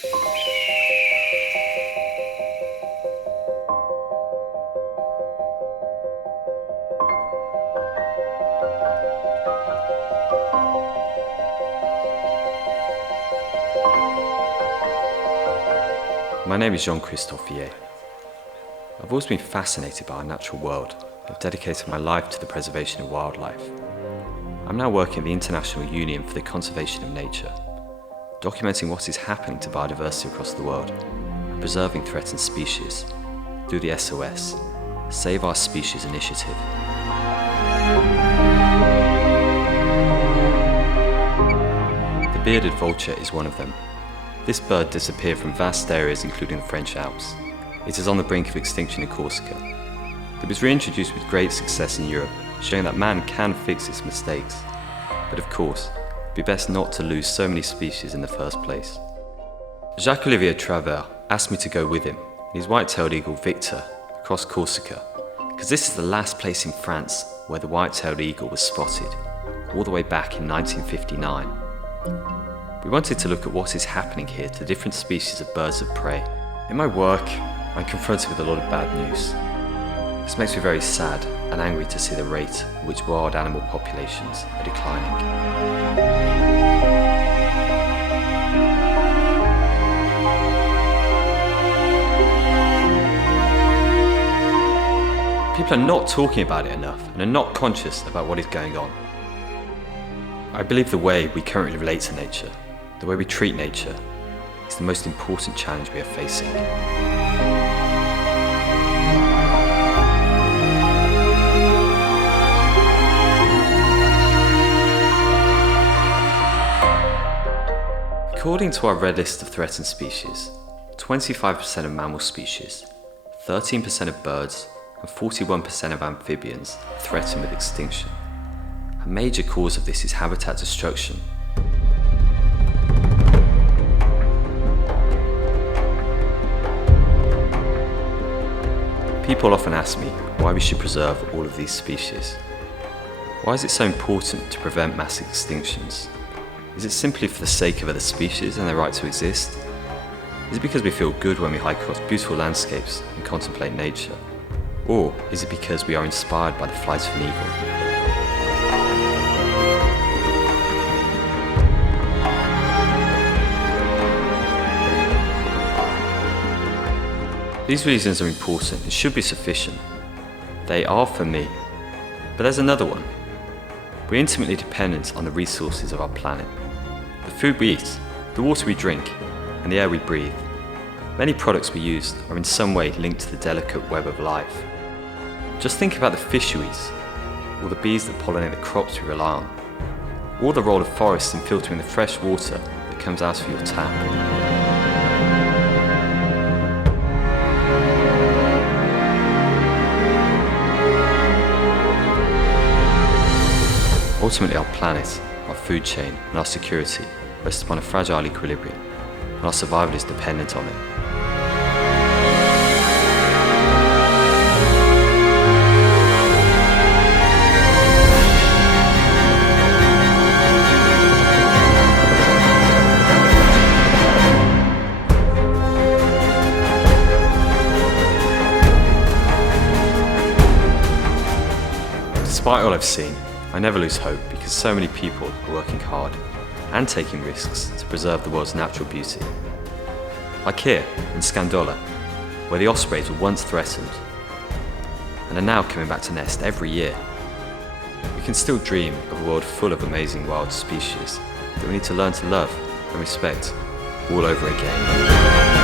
My name is Jean-Christophe Villet. I've always been fascinated by our natural world and have dedicated my life to the preservation of wildlife. I'm now working at the International Union for the Conservation of Nature, documenting what is happening to biodiversity across the world and preserving threatened species through the SOS, Save Our Species initiative. The bearded vulture is one of them. This bird disappeared from vast areas including the French Alps. It is on the brink of extinction in Corsica. It was reintroduced with great success in Europe, showing that man can fix its mistakes. But of course, it would be best not to lose so many species in the first place. Jacques-Olivier Travers asked me to go with him and his white-tailed eagle Victor across Corsica, because this is the last place in France where the white-tailed eagle was spotted, all the way back in 1959. We wanted to look at what is happening here to different species of birds of prey. In my work, I'm confronted with a lot of bad news. This makes me very sad and angry to see the rate at which wild animal populations are declining. People are not talking about it enough and are not conscious about what is going on. I believe the way we currently relate to nature, the way we treat nature, is the most important challenge we are facing. According to our red list of threatened species, 25% of mammal species, 13% of birds, and 41% of amphibians are threatened with extinction. A major cause of this is habitat destruction. People often ask me why we should preserve all of these species. Why is it so important to prevent mass extinctions? Is it simply for the sake of other species and their right to exist? Is it because we feel good when we hike across beautiful landscapes and contemplate nature? Or is it because we are inspired by the flight of an eagle? These reasons are important and should be sufficient. They are for me. But there's another one. We're intimately dependent on the resources of our planet. The food we eat, the water we drink, and the air we breathe. Many products we use are in some way linked to the delicate web of life. Just think about the fisheries, or the bees that pollinate the crops we rely on, or the role of forests in filtering the fresh water that comes out of your tap. Ultimately, our planet, our food chain, and our security rest upon a fragile equilibrium, and our survival is dependent on it. Despite all I've seen, I never lose hope because so many people are working hard and taking risks to preserve the world's natural beauty. Like here in Scandola, where the ospreys were once threatened and are now coming back to nest every year. We can still dream of a world full of amazing wild species that we need to learn to love and respect all over again.